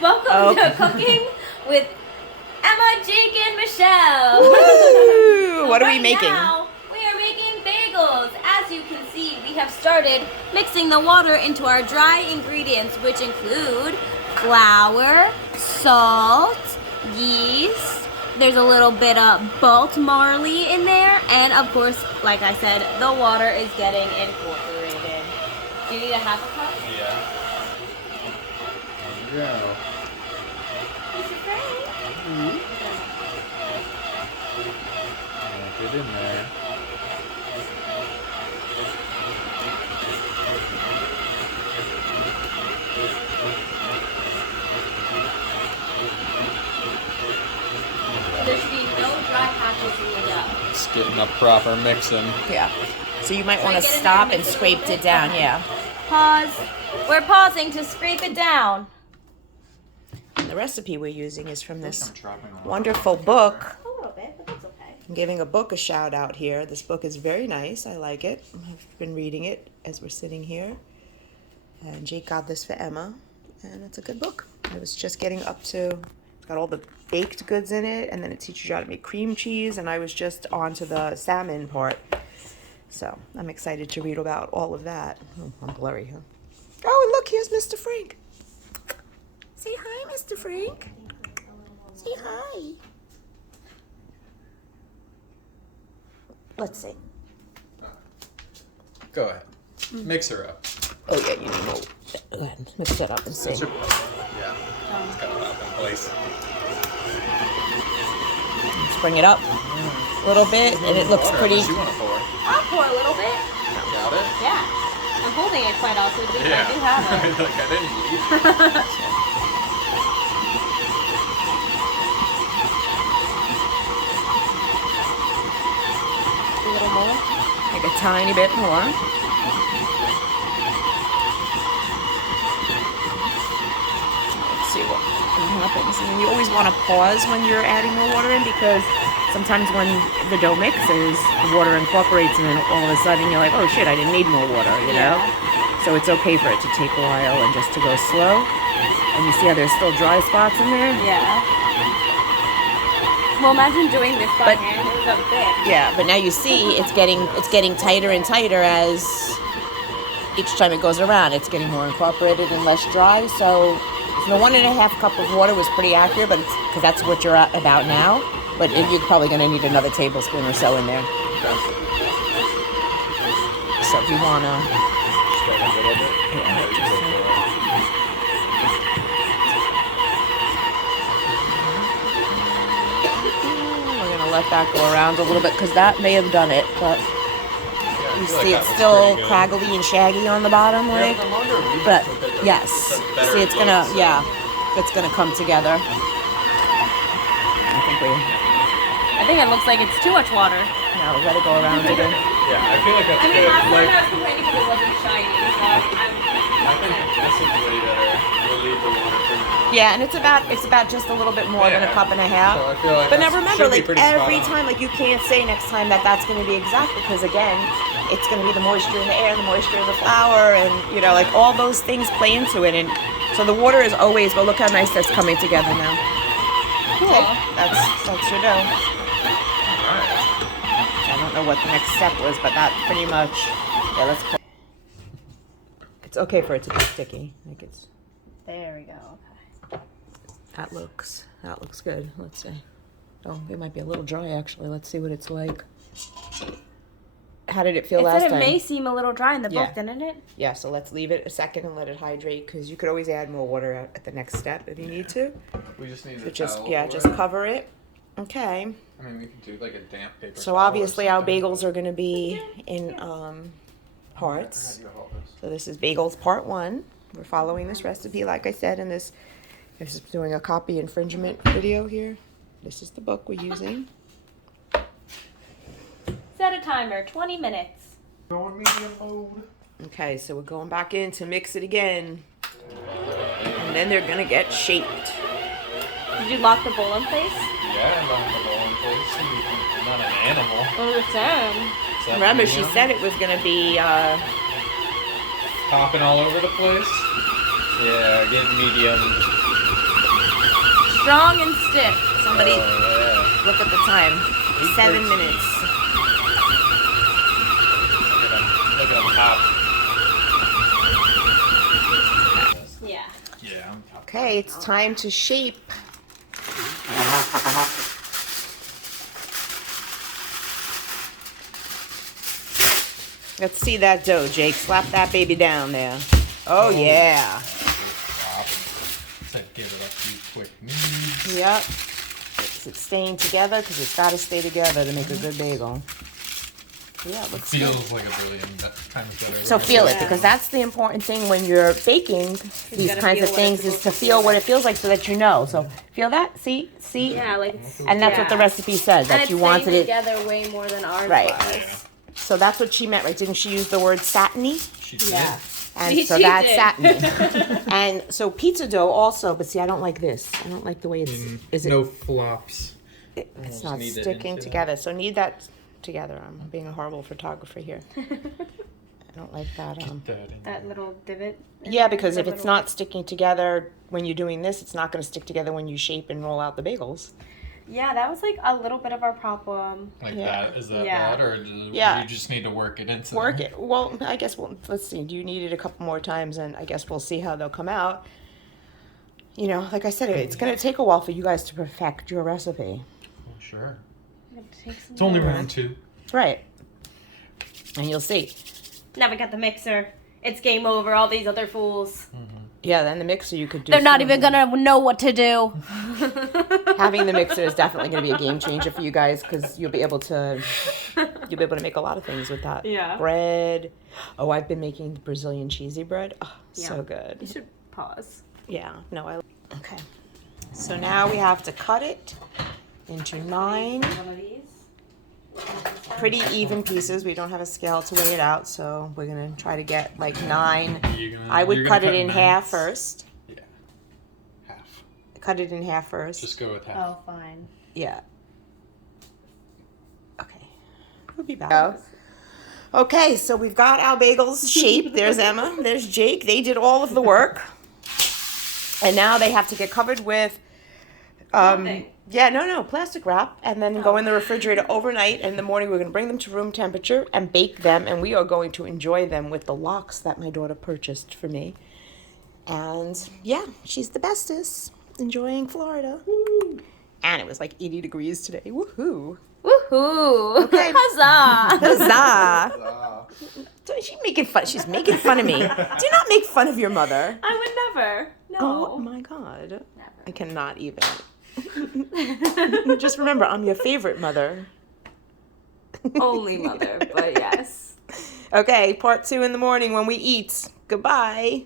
Welcome to Cooking with Emma, Jake, and Michelle. Woo! What are we making? Now, we are making bagels. As you can see, we have started mixing the water into our dry ingredients, which include flour, salt, yeast. There's a little bit of Baltimore in there, and of course, like I said, the water is getting incorporated. Do you need a half a cup? Yeah. There you go. Mr. Frank. Mm-hmm. Get in there. There should be no dry patches in the dough. Just getting a proper mixing. Yeah. So you might want to stop and scrape it down, yeah. Pause. We're pausing to scrape it down. The recipe we're using is from this wonderful book. A little bit, but that's okay. I'm giving a book a shout out here. This book is very nice. I like it. I've been reading it as we're sitting here. And Jake got this for Emma. And it's a good book. I was just getting up to, it's got all the baked goods in it. And then it teaches you how to make cream cheese. And I was just on to the salmon part. So I'm excited to read about all of that. Oh, I'm blurry, huh? Oh, and look, here's Mr. Frank. Say hi, Mr. Frank. Say hi. Let's see. Go ahead. Mix her up. Oh, yeah, you need more. Go ahead, mix it up and see. Yeah. It's got to pop in place. Let's bring it up a little bit, and it looks pretty. What you want to pour? I'll pour a little bit. Got it? Yeah. I'm holding it quite awkwardly, but I do have it. Like I didn't eat. A little more. Like a tiny bit more. Let's see what happens. And you always want to pause when you're adding more water in, because sometimes when the dough mixes, the water incorporates, and then all of a sudden you're like, oh shit, I didn't need more water, you know? So it's okay for it to take a while and just to go slow. And you see how there's still dry spots in there? Yeah. Well, imagine doing this by hand. It was a bit. Yeah, but now you see it's getting tighter and tighter as each time it goes around. It's getting more incorporated and less dry. So the 1.5 cup of water was pretty accurate, but because that's what you're at about now. But you're probably going to need another tablespoon or so in there. So if you want to... A little bit. We're going to let that go around a little bit, because that may have done it, but you see it's still craggly and shaggy on the bottom, like. But yes, see it's going to, it's going to come together. I think it looks like it's too much water. Now let it go around again. Yeah, I feel like that's I mean, good. last Like, time I was complaining because it wasn't shiny, so I think that's a way to relieve the water for now. Yeah, and it's about just a little bit more than a cup and a half. So I feel like but now that remember, should be like pretty spot every on. time, like you can't say next time that that's going to be exact, because again, it's going to be the moisture in the air, the moisture in the flour, and you know, like all those things play into it. And so the water is always. But look how nice that's coming together now. cool. Okay, that's your dough. I don't know what the next step was, but that pretty much. Yeah, let's. It's okay for it to be sticky. Like it's. There we go. Okay. That looks good. Let's see. Oh, it might be a little dry actually. Let's see what it's like. How did it feel last It time? said it may seem a little dry in the book, didn't it? Yeah, so let's leave it a second and let it hydrate, because you could always add more water at the next step if you need to. We just need So a just towel for just it. cover it. Okay. I mean, we can do like a damp paper. So towel or obviously our something. bagels are going to be in parts. So this is bagels part 1. We're following this recipe, like I said, in this is doing a copy infringement video here. This is the book we're using. Set a timer, 20 minutes. Going medium mode. Okay, so we're going back in to mix it again. And then they're going to get shaped. Did you lock the bowl in place? Yeah, I'm on the bowl in place. I'm not an animal. Understand. Is that Remember, she medium? said it was going to be Popping all over the place. Yeah, get medium. strong and stiff. Somebody Oh, look at the time. 7 minutes. yeah. Look at him hop. Yeah. Yeah, I'm top. Okay, it's time to shape. Let's see that dough, Jake. Slap that baby down there. Oh, yeah. To give it a few quick moves. Yep. Is it staying together? Because it's got to stay together to make a good bagel. Yeah, it It looks good. feels like a billion times better. So than feel it it, because that's the important thing when you're baking these gotta kinds of feel what things, it's is to feel what it feels like so that you know. So feel that? See? Yeah, like it's, And that's what the recipe says, and that it's you wanted staying it. together way more than ours Right. was. So that's what she meant, right? Didn't she use the word satiny? She did. Yeah. And She so that's did. satiny. And so pizza dough also, but see, I don't like this. I don't like the way it's, is it? No flops. It's Almost not need it sticking into together. So knead that together. I'm being a horrible photographer here. I don't like that. Get that in That little divot. Yeah, because if it's not sticking together when you're doing this, it's not going to stick together when you shape and roll out the bagels. Yeah, that was like a little bit of our problem. like Yeah. that. Is that Yeah. bad, or do Yeah. you just need to work it into Work there? it. Well, I guess let's see. Do you need it a couple more times, and I guess we'll see how they'll come out. You know, like I said, it's going to take a while for you guys to perfect your recipe. Oh, sure. Take some It's only more. round 2. Right. And you'll see. Now we got the mixer. It's game over. All these other fools. Yeah, then the mixer you could do. They're not some- even gonna know what to do. Having the mixer is definitely going to be a game changer for you guys, because you'll be able to make a lot of things with that. Yeah. Bread. Oh, I've been making Brazilian cheesy bread. Oh, so You good. should pause. Yeah. No, I. Okay. So now we have to cut it into 9 One of these. pretty even pieces. We don't have a scale to weigh it out, so we're gonna try to get like 9. I would you're cut gonna it in 9s? half first. Yeah. Half. Cut it in half first. Just go with half. Oh, fine. Yeah. Okay. We'll be back. Okay, so we've got our bagels shaped. There's Emma. There's Jake. They did all of the work. And now they have to get covered with Nothing. plastic wrap, and then go in the refrigerator overnight. And in the morning, we're going to bring them to room temperature and bake them. And we are going to enjoy them with the lox that my daughter purchased for me. And yeah, she's the bestest. Enjoying Florida. And it was like 80 degrees today. Woohoo. Woohoo! Okay. Huzzah! Huzzah. So she's making fun. She's making fun of me. Do not make fun of your mother. I would never. No. Oh my God. Never. I cannot even. Just remember, I'm your favorite mother. Only mother, but yes. Okay, part 2 in the morning when we eat. Goodbye.